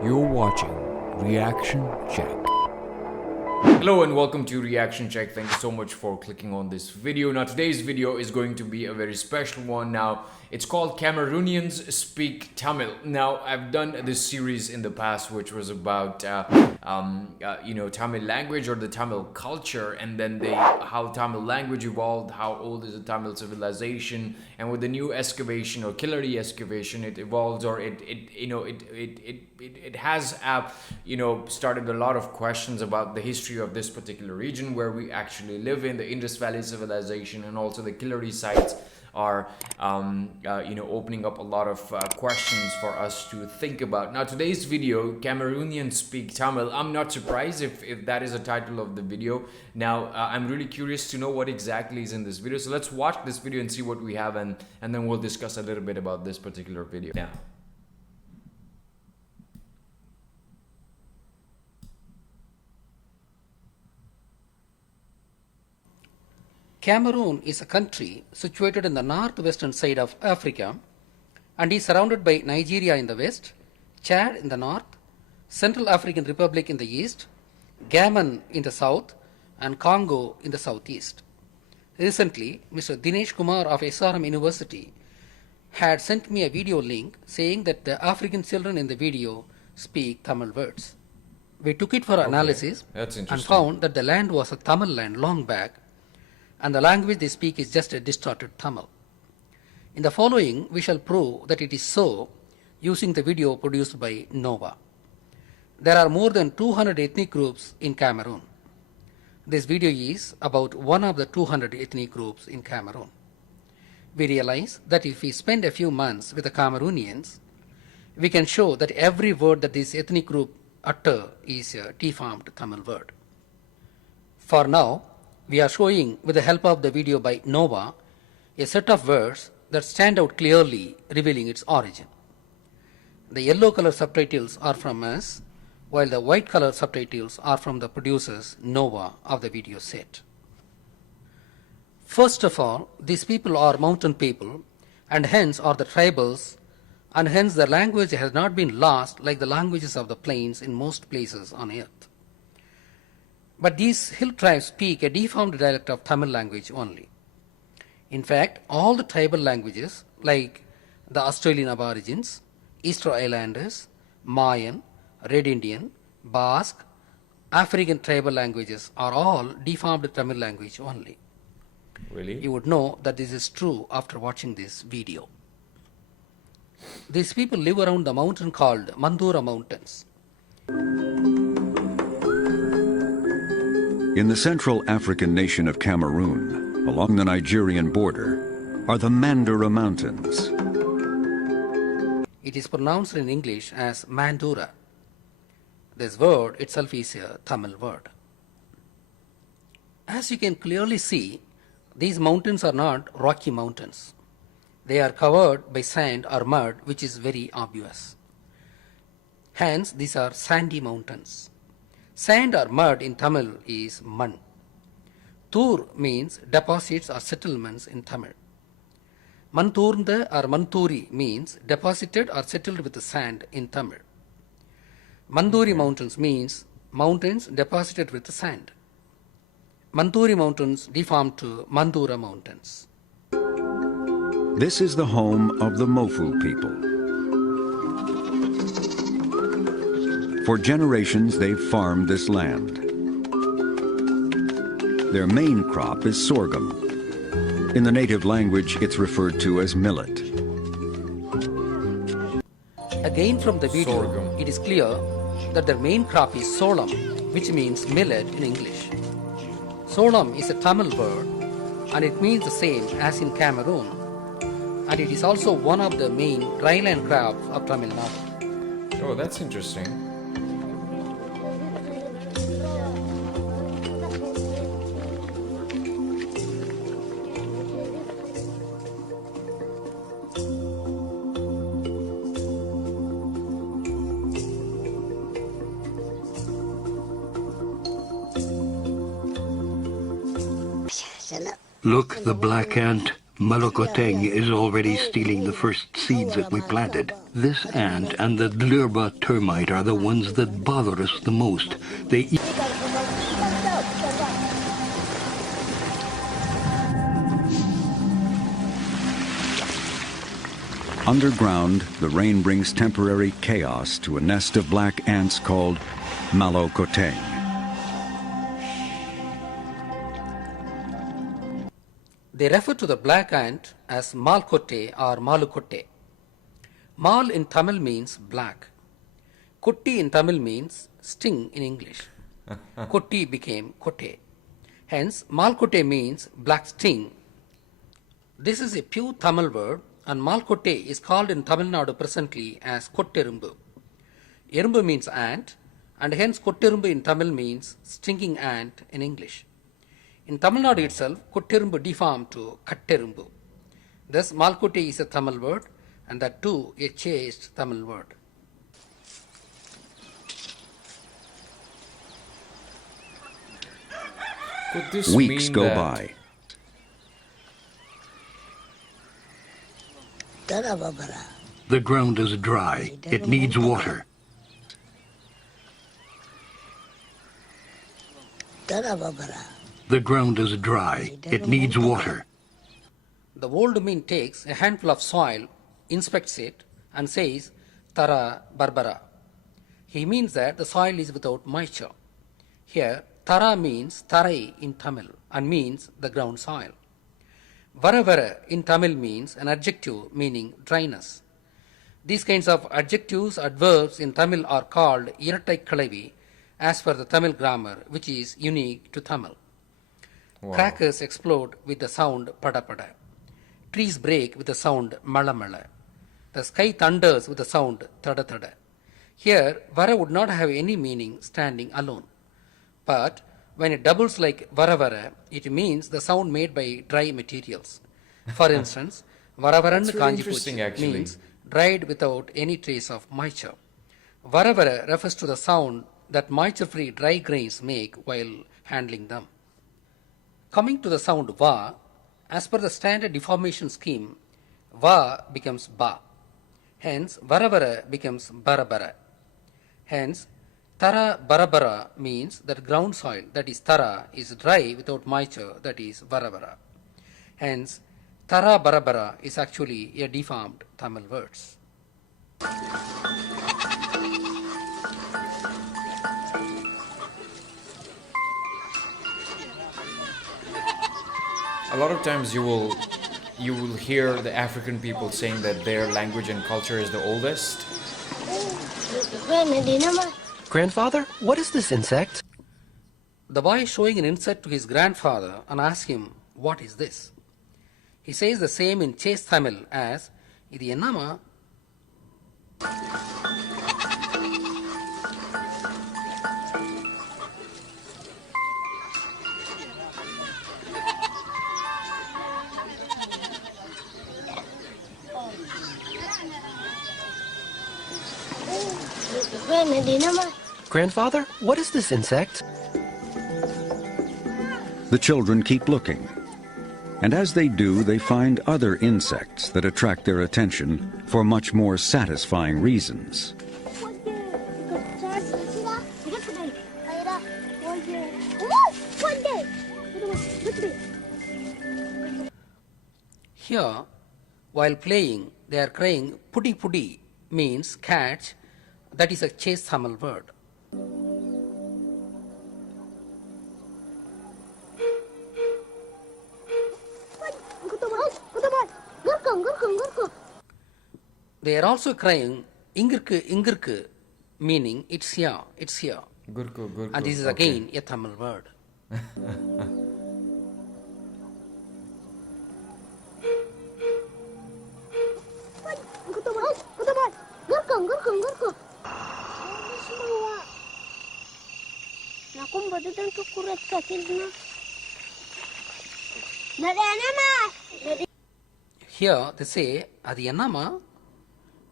You're watching Reaction Check. Hello and welcome to Reaction Check. Thank you so much for clicking on this video. Now today's video is going to be a very special one. Now it's called Cameroonians Speak Tamil. Now I've done this series in the past which was about Tamil language or the Tamil culture, and then how Tamil language evolved, how old is the Tamil civilization, and with the new excavation or Killary excavation it evolves, or it has started a lot of questions about the history of this particular region where we actually live in. The Indus Valley civilization and also the Killary sites are opening up a lot of questions for us to think about. Now today's video, Cameroonians Speak Tamil, I'm not surprised if that is the title of the video. Now I'm really curious to know what exactly is in this video, so let's watch this video and see what we have, and then we'll discuss a little bit about this particular video now. Cameroon is a country situated in the northwestern side of Africa and is surrounded by Nigeria in the west, Chad in the north, Central African Republic in the east, Gabon in the south, and Congo in the southeast. Recently, Mr. Dinesh Kumar of SRM University had sent me a video link saying that the African children in the video speak Tamil words. We took it for analysis and found that the land was a Tamil land long back, and the language they speak is just a distorted Tamil. In the following, we shall prove that it is so using the video produced by Nova. There are more than 200 ethnic groups in Cameroon. This video is about one of the 200 ethnic groups in Cameroon. We realize that if we spend a few months with the Cameroonians, we can show that every word that this ethnic group utter is a deformed Tamil word. For now, we are showing, with the help of the video by Nova, a set of words that stand out clearly, revealing its origin. The yellow color subtitles are from us, while the white color subtitles are from the producers, Nova, of the video set. First of all, these people are mountain people, and hence are the tribals, and hence their language has not been lost like the languages of the plains in most places on earth. But these hill tribes speak a deformed dialect of Tamil language only. In fact, all the tribal languages like the Australian Aborigines, Easter Islanders, Mayan, Red Indian, Basque, African tribal languages are all deformed Tamil language only. Really? You would know that this is true after watching this video. These people live around the mountain called Mandura Mountains. In the Central African nation of Cameroon, along the Nigerian border, are the Mandura Mountains. It is pronounced in English as Mandura. This word itself is a Tamil word. As you can clearly see, these mountains are not rocky mountains. They are covered by sand or mud, which is very obvious. Hence, these are sandy mountains. Sand or mud in Tamil is man. Tur means deposits or settlements in Tamil. Manturndha or Manturi means deposited or settled with the sand in Tamil. Manduri mountains means mountains deposited with the sand. Manduri mountains deformed to Mandura mountains. This is the home of the Mofu people. For generations, they've farmed this land. Their main crop is sorghum. In the native language, it's referred to as millet. Again from the video, Sorghum. it is clear that their main crop is solam, which means millet in English. Solam is a Tamil word, and it means the same as in Cameroon, and it is also one of the main dryland crops of Tamil Nadu. Oh, that's interesting. Look, the black ant, Malokoteng, is already stealing the first seeds that we planted. This ant and the Dlurba termite are the ones that bother us the most. They eat Underground, the rain brings temporary chaos to a nest of black ants called Malokoteng. They refer to the black ant as Malkotte or Malukotte. Mal in Tamil means black. Kotti in Tamil means sting in English. Kotti became Kotte. Hence, Malkotte means black sting. This is a pure Tamil word, and Malkotte is called in Tamil Nadu presently as Kotterumbu. Erumbu means ant, and hence Kotterumbu in Tamil means stinging ant in English. In Tamil Nadu itself, Kotterumbu deformed to Katterumbu. Thus, Malkotte is a Tamil word, and that too a chaste Tamil word. Could this Weeks mean go that by. The ground is dry. It needs water. The ground is dry. It needs water. The old mean takes a handful of soil, inspects it, and says, Tara Barbara. He means that the soil is without moisture. Here, Tara means Tarai in Tamil and means the ground soil. Varavara in Tamil means an adjective meaning dryness. These kinds of adjectives, adverbs in Tamil are called Irattai Kalavi as per the Tamil grammar, which is unique to Tamil. Wow. Crackers explode with the sound pada pada. Trees break with the sound mala mala. The sky thunders with the sound tada tada. Here, vara would not have any meaning standing alone. But when it doubles like vara vara, it means the sound made by dry materials. For instance, varavaran That's really interesting, kanjipuchi actually. means dried without any trace of moisture. Varavara refers to the sound that moisture-free dry grains make while handling them. Coming to the sound va, as per the standard deformation scheme, va becomes ba. Hence, varavara becomes barabara. Hence, tara barabara means that ground soil, that is tara, is dry without moisture, that is varavara. Hence, tara barabara is actually a deformed Tamil words. a lot of times you will hear the African people saying that their language and culture is the oldest? Grandfather, what is this insect? The boy is showing an insect to his grandfather and asks him, what is this? He says the same in chaste Tamil as, Idu ennama? Grandfather, what is this insect? The children keep looking. And as they do, they find other insects that attract their attention for much more satisfying reasons. Here, while playing, they are crying pudi pudi, means catch, that is a chaste Tamil word. They are also crying ingirku ingirku, meaning it's here, it's here. Gurku, gurku. And this is okay. again a Tamil word. Here they say Adi Ennama,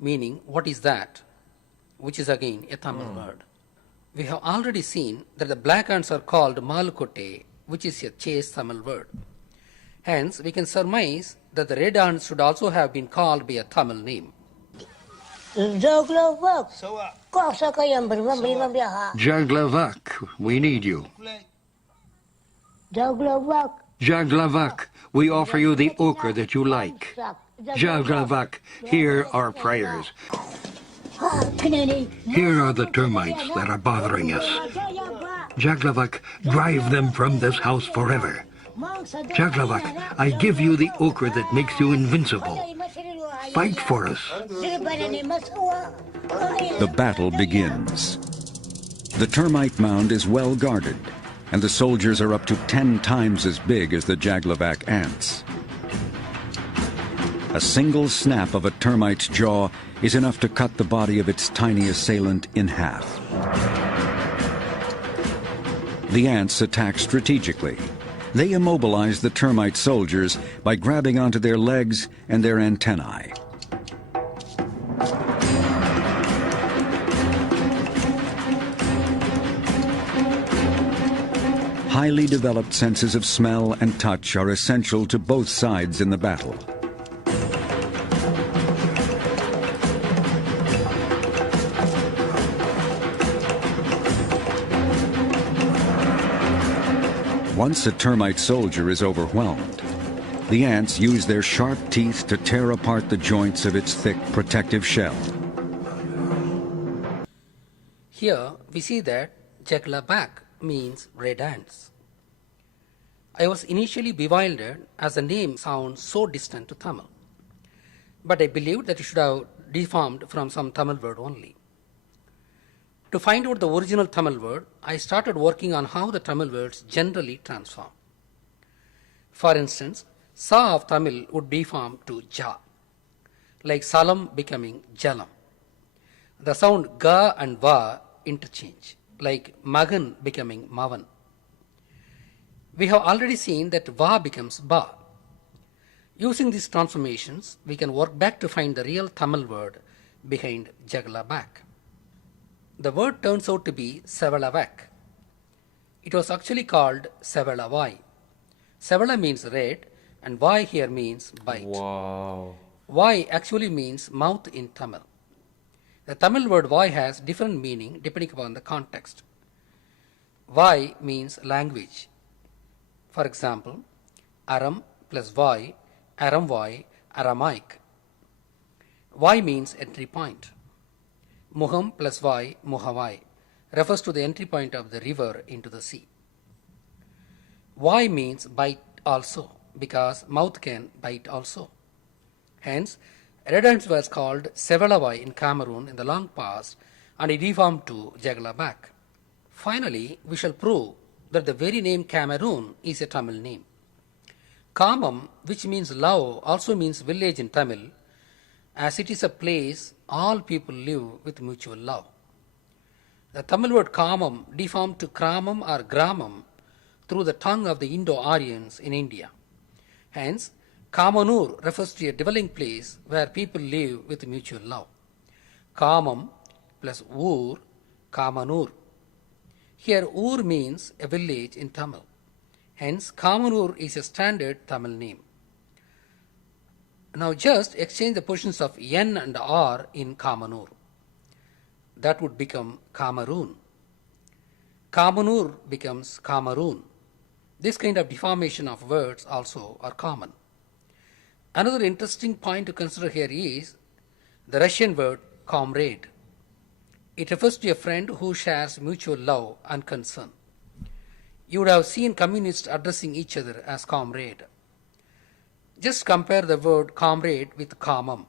meaning what is that, which is again a Tamil word. We have already seen that the black ants are called Malukotte, which is a chaste Tamil word. Hence, we can surmise that the red ants should also have been called by a Tamil name. Jaglavak. Kok sa kayang bermambiha? Jaglavak, we need you. Jaglavak. Jaglavak, we offer you the ochre that you like. Jaglavak, hear our prayers. Here are the termites that are bothering us. Jaglavak, drive them from this house forever. Jaglavak, I give you the ochre that makes you invincible. Fight for us. The battle begins. The termite mound is well guarded, and the soldiers are up to 10 times as big as the Jaglavak ants. A single snap of a termite's jaw is enough to cut the body of its tiny assailant in half. The ants attack strategically. They immobilize the termite soldiers by grabbing onto their legs and their antennae. Highly developed senses of smell and touch are essential to both sides in the battle. Once a termite soldier is overwhelmed, the ants use their sharp teeth to tear apart the joints of its thick protective shell. Here we see that Jaglavak means red ants. I was initially bewildered as the name sounds so distant to Tamil, but I believed that it should have deformed from some Tamil word only. To find out the original Tamil word, I started working on how the Tamil words generally transform. For instance, Sa of Tamil would deform to Ja, like Salam becoming Jalam. The sound Ga and Va interchange, like Magan becoming Mavan. We have already seen that Va becomes Ba. Using these transformations, we can work back to find the real Tamil word behind Jaglavak. The word turns out to be Sevalavak. It was actually called Sevalavai. Sevala means red and Vai here means bite. Wow. Vai actually means mouth in Tamil. The Tamil word Vai has different meaning depending upon the context. Vai means language. For example, Aram plus Vai, Aram Vai, Aramaic. Vai means entry point. Muham plus Vai, Muhavai, refers to the entry point of the river into the sea. Vai means bite also, because mouth can bite also. Hence, red ants was called Sevalavai in Cameroon in the long past, and it deformed to Jaglavak. Finally, we shall prove that the very name Cameroon is a Tamil name. Kamam, which means love, also means village in Tamil, as it is a place all people live with mutual love. The Tamil word Kamam deformed to Kramam or Gramam through the tongue of the Indo-Aryans in India. Hence, Kamanur refers to a dwelling place where people live with mutual love. Kamam plus Ur, Kamanur. Here Ur means a village in Tamil. Hence, Kamanur is a standard Tamil name. Now just exchange the positions of N and R in Kamanur. That would become Cameroon. Kamanur becomes Cameroon. This kind of deformation of words also are common. Another interesting point to consider here is the Russian word comrade. It refers to a friend who shares mutual love and concern. You would have seen communists addressing each other as comrade. Just compare the word comrade with kamam.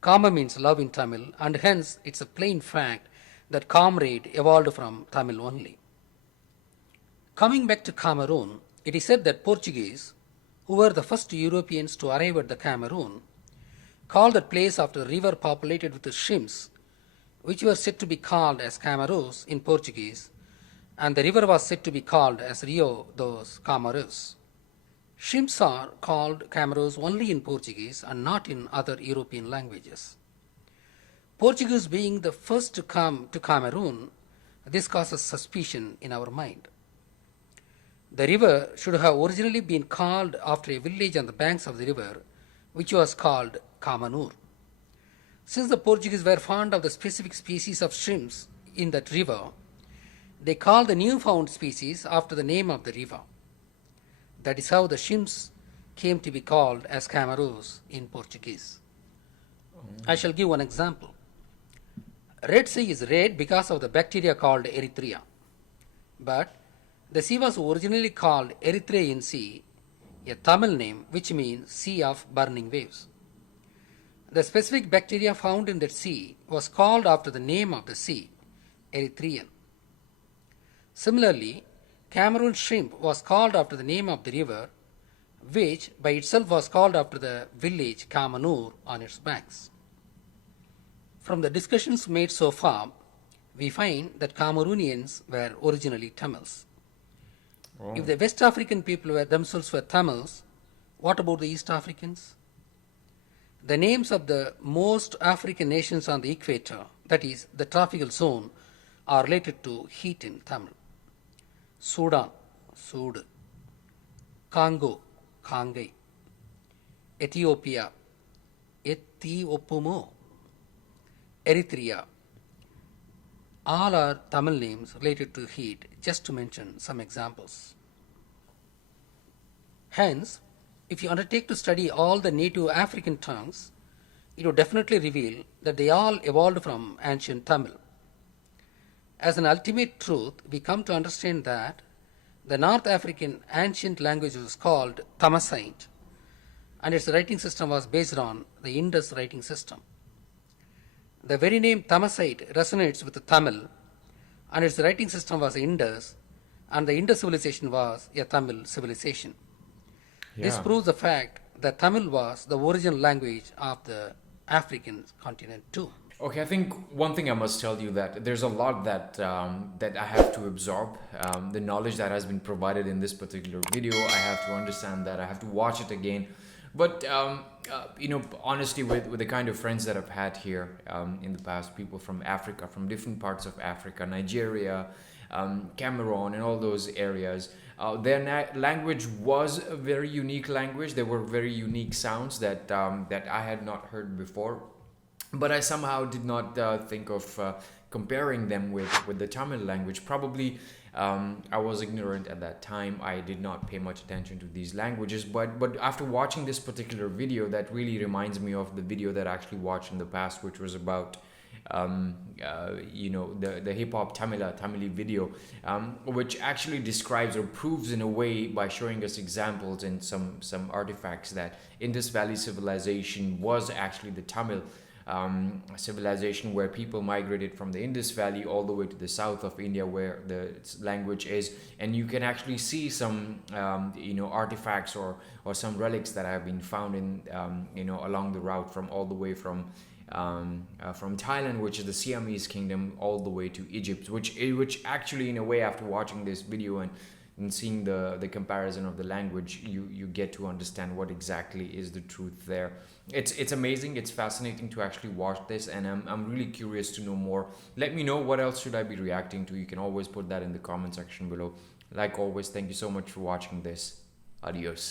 Kama means love in Tamil, and hence it's a plain fact that comrade evolved from Tamil only. Coming back to Cameroon, it is said that Portuguese, who were the first Europeans to arrive at the Cameroon, called that place after a river populated with the shrimps, which were said to be called as Camarões in Portuguese, and the river was said to be called as Rio dos Camarões. Shrimps are called Camarões only in Portuguese and not in other European languages. Portuguese being the first to come to Cameroon, this causes suspicion in our mind. The river should have originally been called after a village on the banks of the river, which was called Kamanur. Since the Portuguese were fond of the specific species of shrimps in that river, they called the newfound species after the name of the river. That is how the shrimps came to be called as camarões in Portuguese. I shall give one example. Red Sea is red because of the bacteria called Erythrea. But the sea was originally called Erythraean Sea, a Tamil name which means sea of burning waves. The specific bacteria found in that sea was called after the name of the sea, Erythraean. Similarly, Cameroon shrimp was called after the name of the river, which by itself was called after the village Kamanur on its banks. From the discussions made so far, we find that Cameroonians were originally Tamils. If the West African people were themselves were Tamils, what about the East Africans? The names of the most African nations on the equator, that is, the tropical zone, are related to heat in Tamil. Sudan, Sud. Congo, Kangai. Ethiopia, Ethiopomo. Eritrea. All are Tamil names related to heat, just to mention some examples. Hence, if you undertake to study all the native African tongues, it would definitely reveal that they all evolved from ancient Tamil. As an ultimate truth, we come to understand that the North African ancient language was called Tamasite, and its writing system was based on the Indus writing system. The very name Tamasite resonates with the Tamil, and its writing system was Indus, and the Indus civilization was a Tamil civilization. This proves the fact that Tamil was the original language of the African continent too. Okay, I think one thing I must tell you that there's a lot that that I have to absorb. The knowledge that has been provided in this particular video, I have to understand that. I have to watch it again. But honestly, with the kind of friends that I've had here in the past, people from Africa, from different parts of Africa, Nigeria, Cameroon, and all those areas, their language was a very unique language. There were very unique sounds that that I had not heard before. But I somehow did not think of comparing them with the Tamil language. Probably I was ignorant at that time. I did not pay much attention to these languages. But after watching this particular video, that really reminds me of the video that I actually watched in the past, which was about the hip hop Tamili video, which actually describes or proves in a way by showing us examples and some artifacts that Indus Valley civilization was actually the Tamil civilization, where people migrated from the Indus Valley all the way to the south of India, where the language is. And you can actually see some artifacts or some relics that have been found in along the route from all the way from Thailand, which is the Siamese kingdom, all the way to Egypt, which actually, in a way, after watching this video and seeing the comparison of the language, you get to understand what exactly is the truth there. It's amazing. It's fascinating to actually watch this, and I'm really curious to know more. Let me know what else should I be reacting to. You can always put that in the comment section below. Like always, thank you so much for watching this. Adios.